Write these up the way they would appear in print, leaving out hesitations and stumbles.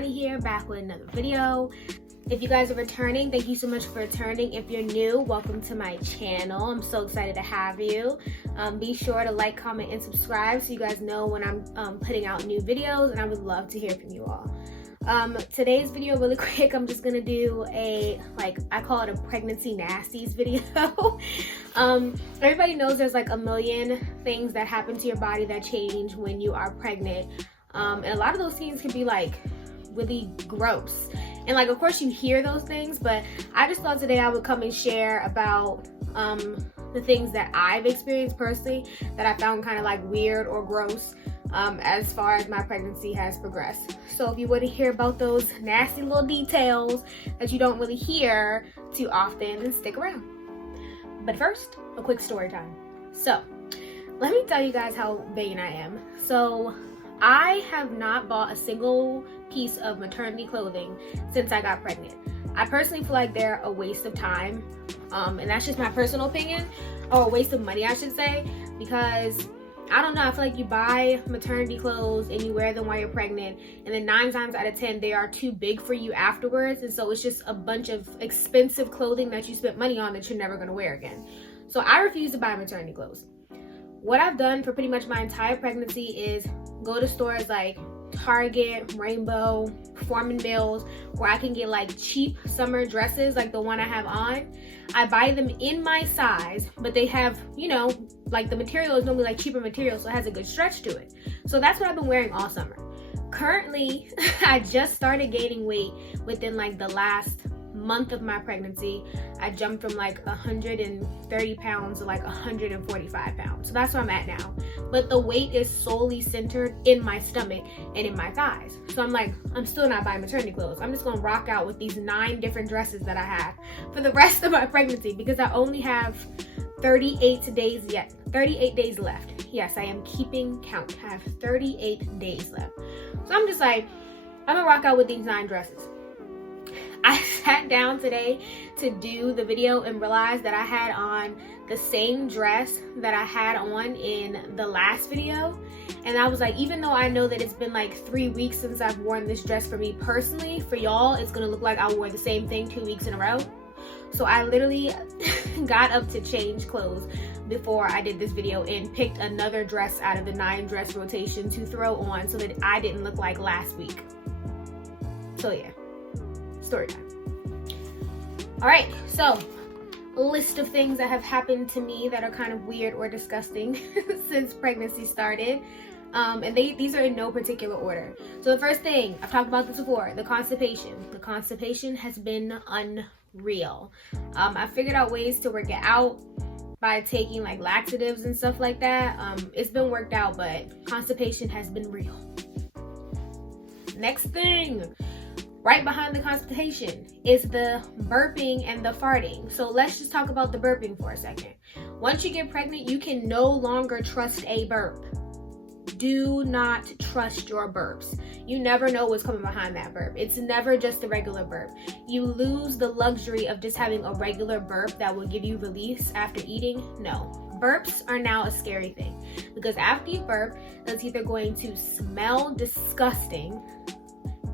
Ariannaarmani here, back with another video. If you guys are returning, thank you so much for returning. If you're new, welcome to my channel. I'm so excited to have you. Be sure to like, comment, and subscribe so you guys know when I'm putting out new videos, and I would love to hear from you all. Today's video, really quick, I'm just gonna do a, I call it a pregnancy nasties video. Everybody knows there's like a million things that happen to your body that change when you are pregnant. And a lot of those things can be like really gross. And like, of course you hear those things, but I just thought today I would come and share about the things that I've experienced personally that I found kind of like weird or gross as far as my pregnancy has progressed. So if you want to hear about those nasty little details that you don't really hear too often, then stick around. But first, a quick story time. So let me tell you guys how vain I am. So I have not bought a single piece of maternity clothing since I got pregnant. I personally feel like they're a waste of time, and that's just my personal opinion, or a waste of money I should say, because I don't know, I feel like you buy maternity clothes and you wear them while you're pregnant, and then 9 times out of 10 they are too big for you afterwards, and so it's just a bunch of expensive clothing that you spent money on that you're never going to wear again. So I refuse to buy maternity clothes. What I've done for pretty much my entire pregnancy is go to stores like Target, Rainbow, Forman Bills, where I can get like cheap summer dresses like the one I have on. I buy them in my size, but they have, you know, like the material is normally like cheaper material, so it has a good stretch to it. So that's what I've been wearing all summer. Currently, I just started gaining weight within like the last month of my pregnancy. I jumped from like 130 pounds to like 145 pounds. So that's where I'm at now. But the weight is solely centered in my stomach and in my thighs. So I'm like, I'm still not buying maternity clothes. I'm just gonna rock out with these 9 different dresses that I have for the rest of my pregnancy, because I only have 38 days left. Yes, I am keeping count. I have 38 days left. So I'm just like, I'm gonna rock out with these 9 dresses. I sat down today to do the video and realized that I had on the same dress that I had on in the last video. And I was like, even though I know that it's been like 3 weeks since I've worn this dress for me personally, for y'all, it's gonna look like I wore the same thing 2 weeks in a row. So I literally got up to change clothes before I did this video and picked another dress out of the 9 dress rotation to throw on so that I didn't look like last week. So yeah. Story time. All right, so a list of things that have happened to me that are kind of weird or disgusting since pregnancy started, and these are in no particular order. So the first thing, I've talked about this before, the constipation has been unreal. I figured out ways to work it out by taking like laxatives and stuff like that. It's been worked out, but constipation has been real. Next thing, right behind the constipation is the burping and the farting. So let's just talk about the burping for a second. Once you get pregnant, you can no longer trust a burp. Do not trust your burps. You never know what's coming behind that burp. It's never just a regular burp. You lose the luxury of just having a regular burp that will give you release after eating. No. Burps are now a scary thing, because after you burp, it's either going to smell disgusting,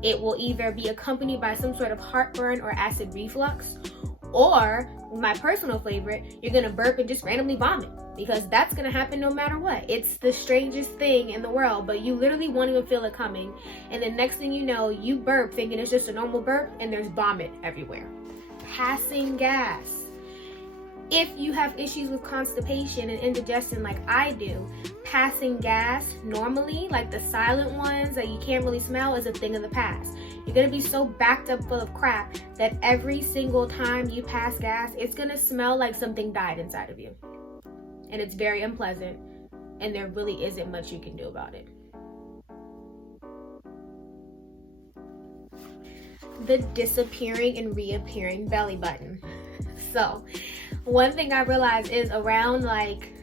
it will either be accompanied by some sort of heartburn or acid reflux, or my personal favorite, you're gonna burp and just randomly vomit, because that's gonna happen no matter what. It's the strangest thing in the world, but you literally won't even feel it coming, and the next thing you know, you burp thinking it's just a normal burp and there's vomit everywhere. Passing gas. If you have issues with constipation and indigestion like I do, passing gas normally, like the silent ones that you can't really smell, is a thing of the past. You're gonna be so backed up full of crap that every single time you pass gas, it's gonna smell like something died inside of you. And it's very unpleasant, and there really isn't much you can do about it. The disappearing and reappearing belly button. So one thing I realized is around like,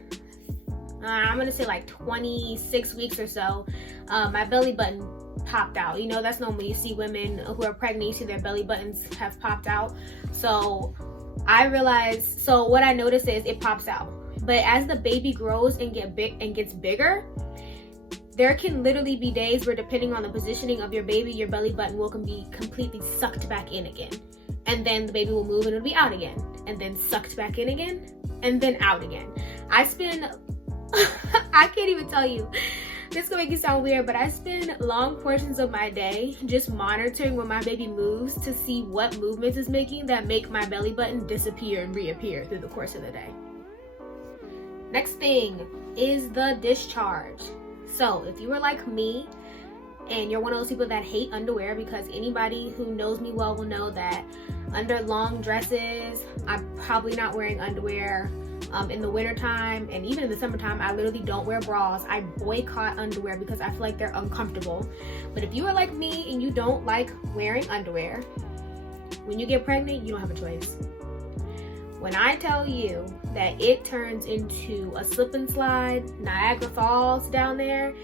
I'm gonna say like 26 weeks or so, my belly button popped out. You know, that's normally you see women who are pregnant, you see their belly buttons have popped out. So I realized, so what I noticed is it pops out. But as the baby grows and gets bigger, there can literally be days where, depending on the positioning of your baby, your belly button will be completely sucked back in again. And then the baby will move and it'll be out again. And then sucked back in again. And then out again. I spend, I can't even tell you. This is gonna make you sound weird, but I spend long portions of my day just monitoring when my baby moves to see what movements it's making that make my belly button disappear and reappear through the course of the day. Next thing is the discharge. So if you were like me and you're one of those people that hate underwear, because anybody who knows me well will know that under long dresses, I'm probably not wearing underwear. In the wintertime and even in the summertime, I literally don't wear bras. I boycott underwear because I feel like they're uncomfortable. But if you are like me and you don't like wearing underwear, when you get pregnant, you don't have a choice. When I tell you that it turns into a slip and slide, Niagara Falls down there,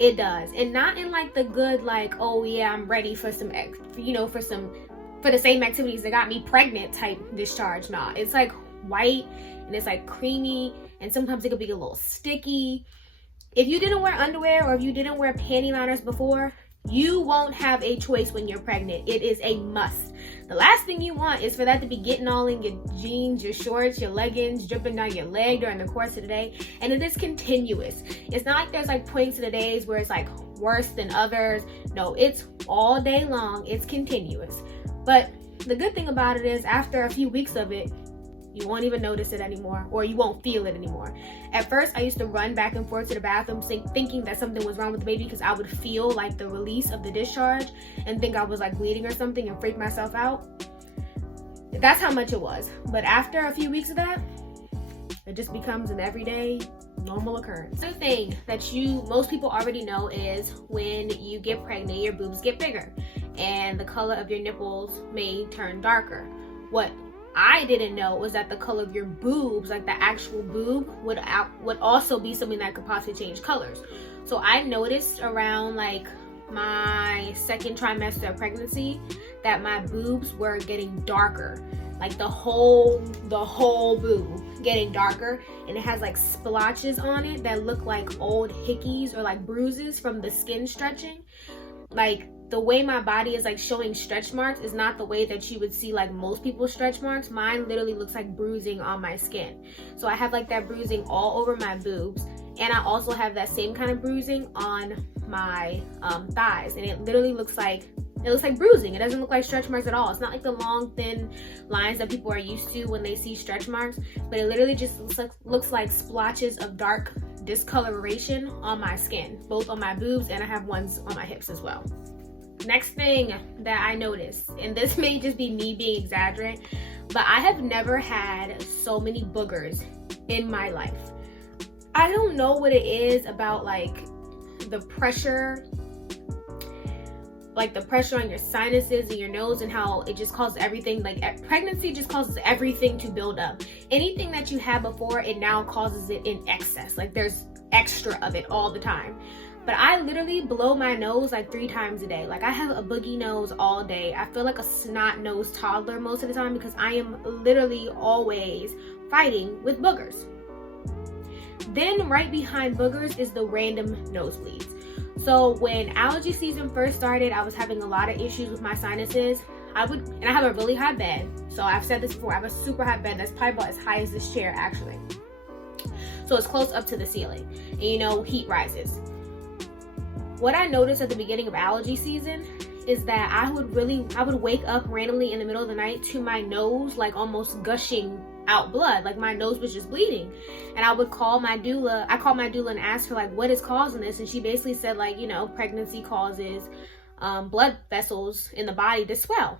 it does. And not in like the good, like, oh yeah, I'm ready for some, for the same activities that got me pregnant type discharge. Nah, it's like white and it's like creamy, and sometimes it could be a little sticky. If you didn't wear underwear or if you didn't wear panty liners before, you won't have a choice when you're pregnant. It is a must. The last thing you want is for that to be getting all in your jeans, your shorts, your leggings, dripping down your leg during the course of the day. And it is continuous. It's not like there's like points of the days where it's like worse than others. No, it's all day long. It's continuous. But the good thing about it is, after a few weeks of it, you won't even notice it anymore, or you won't feel it anymore. At first, I used to run back and forth to the bathroom thinking that something was wrong with the baby, because I would feel like the release of the discharge and think I was like bleeding or something and freak myself out. That's how much it was. But after a few weeks of that, it just becomes an everyday normal occurrence. The thing that most people already know is when you get pregnant, your boobs get bigger and the color of your nipples may turn darker. What I didn't know was that the color of your boobs, like the actual boob, would also be something that could possibly change colors. So I noticed around like my second trimester of pregnancy that my boobs were getting darker, like the whole boob getting darker, and it has like splotches on it that look like old hickeys or like bruises from the skin stretching. Like, the way my body is like showing stretch marks is not the way that you would see like most people's stretch marks. Mine literally looks like bruising on my skin. So I have like that bruising all over my boobs, and I also have that same kind of bruising on my thighs, and it literally looks like bruising. It doesn't look like stretch marks at all. It's not like the long thin lines that people are used to when they see stretch marks, but it literally just looks like splotches of dark discoloration on my skin, both on my boobs, and I have ones on my hips as well. Next thing that I noticed, and this may just be me being exaggerate, but I have never had so many boogers in my life. I don't know what it is about like the pressure on your sinuses and your nose, and how it just causes everything, like pregnancy just causes everything to build up. Anything that you had before, it now causes it in excess. Like there's extra of it all the time. But I literally blow my nose like 3 times a day. Like I have a boogie nose all day. I feel like a snot-nosed toddler most of the time because I am literally always fighting with boogers. Then right behind boogers is the random nosebleeds. So when allergy season first started, I was having a lot of issues with my sinuses. And I have a really high bed. So I've said this before, I have a super high bed that's probably about as high as this chair actually. So it's close up to the ceiling. And you know, heat rises. What I noticed at the beginning of allergy season is that I would wake up randomly in the middle of the night to my nose like almost gushing out blood, like my nose was just bleeding. And I would call my doula. I called my doula and asked her like, what is causing this? And she basically said like, you know, pregnancy causes blood vessels in the body to swell.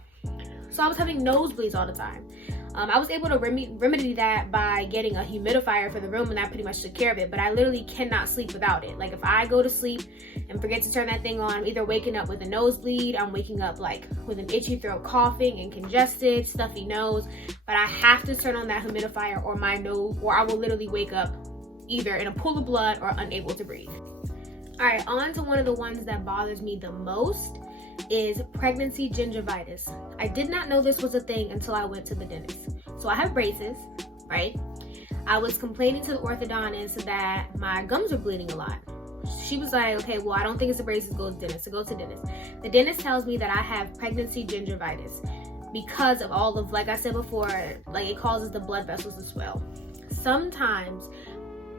So I was having nosebleeds all the time. I was able to remedy that by getting a humidifier for the room, and that pretty much took care of it. But I literally cannot sleep without it. Like if I go to sleep and forget to turn that thing on, I'm either waking up with a nosebleed, I'm waking up like with an itchy throat, coughing and congested, stuffy nose. But I have to turn on that humidifier or my nose, or I will literally wake up either in a pool of blood or unable to breathe. All right, on to one of the ones that bothers me the most is pregnancy gingivitis. I did not know this was a thing until I went to the dentist. So I have braces, right? I was complaining to the orthodontist that my gums were bleeding a lot. She was like, okay, well, I don't think it's a braces, go to the dentist. So go to the dentist. The dentist tells me that I have pregnancy gingivitis because of all of, like I said before, like it causes the blood vessels to swell. Sometimes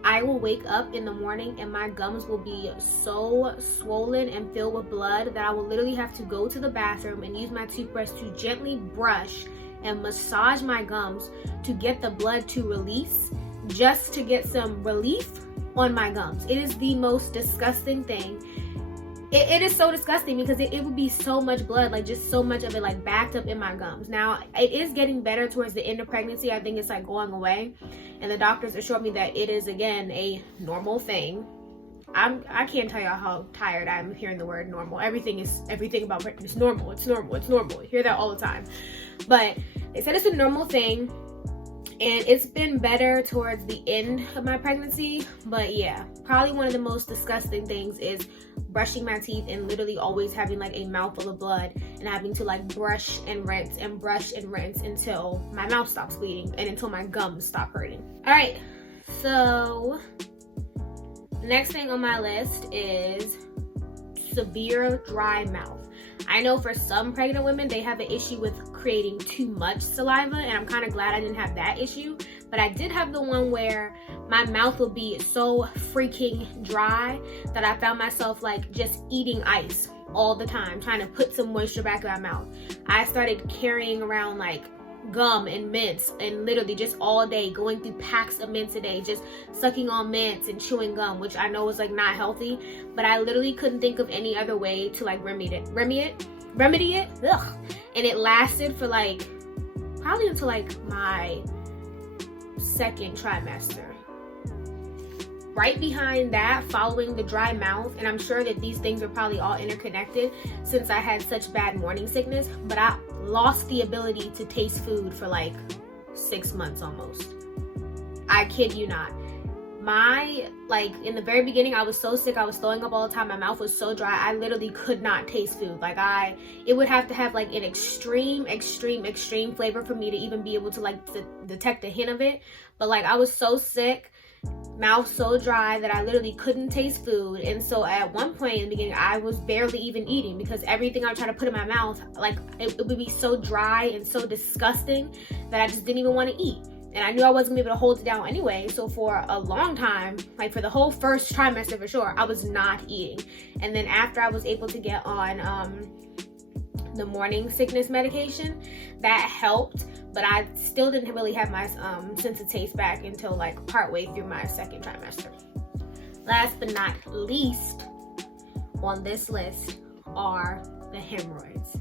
I will wake up in the morning and my gums will be so swollen and filled with blood that I will literally have to go to the bathroom and use my toothbrush to gently brush and massage my gums to get the blood to release, just to get some relief on my gums. It is the most disgusting thing. It is so disgusting because it would be so much blood, like just so much of it like backed up in my gums. Now it is getting better towards the end of pregnancy. I think it's like going away, and the doctors assured me that it is again a normal thing. I can't tell y'all how tired I am hearing the word normal. Everything about pregnancy is normal. It's normal. It's normal. I hear that all the time. But they said it's a normal thing, and it's been better towards the end of my pregnancy. But yeah, probably one of the most disgusting things is brushing my teeth and literally always having like a mouthful of blood and having to like brush and rinse until my mouth stops bleeding and until my gums stop hurting. All right, so the next thing on my list is severe dry mouth. I know for some pregnant women, they have an issue with creating too much saliva, and I'm kind of glad I didn't have that issue. But I did have the one where my mouth would be so freaking dry that I found myself like just eating ice all the time, trying to put some moisture back in my mouth. I started carrying around like gum and mints and literally just all day going through packs of mints a day, just sucking on mints and chewing gum, which I know is like not healthy, but I literally couldn't think of any other way to like remedy it. Ugh. And it lasted for like probably until like my second trimester. Right behind that, following the dry mouth, and I'm sure that these things are probably all interconnected since I had such bad morning sickness, but I lost the ability to taste food for like 6 months almost. I kid you not. In the very beginning, I was so sick, I was throwing up all the time, my mouth was so dry, I literally could not taste food. Like it would have to have like an extreme flavor for me to even be able to like detect a hint of it. But like I was so sick, mouth so dry that I literally couldn't taste food. And so at one point in the beginning, I was barely even eating because everything I would try to put in my mouth, like it would be so dry and so disgusting that I just didn't even want to eat. And I knew I wasn't gonna be able to hold it down anyway. So for a long time, like for the whole first trimester for sure, I was not eating. And then after I was able to get on the morning sickness medication, that helped. But I still didn't really have my sense of taste back until like partway through my second trimester. Last but not least on this list are the hemorrhoids.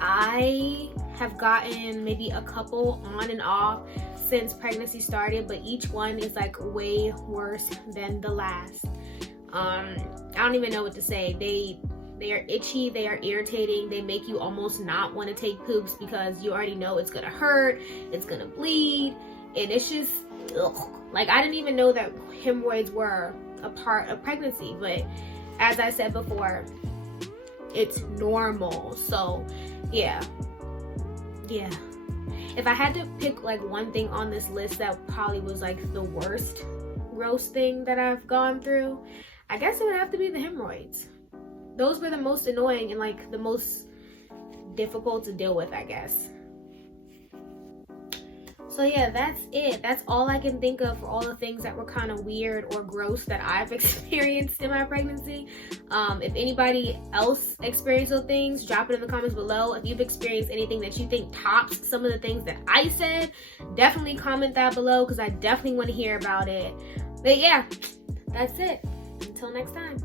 I have gotten maybe a couple on and off since pregnancy started, but each one is like way worse than the last. I don't even know what to say. They are itchy, they are irritating, they make you almost not want to take poops because you already know it's gonna hurt, it's gonna bleed, and it's just ugh. Like I didn't even know that hemorrhoids were a part of pregnancy, but as I said before, it's normal. So yeah. If I had to pick like one thing on this list that probably was like the worst gross thing that I've gone through, I guess it would have to be the hemorrhoids. Those were the most annoying and like the most difficult to deal with, I guess. So yeah, that's it. That's all I can think of for all the things that were kind of weird or gross that I've experienced in my pregnancy. If anybody else experienced those things, drop it in the comments below. If you've experienced anything that you think tops some of the things that I said, definitely comment that below because I definitely want to hear about it. But yeah, that's it. Until next time.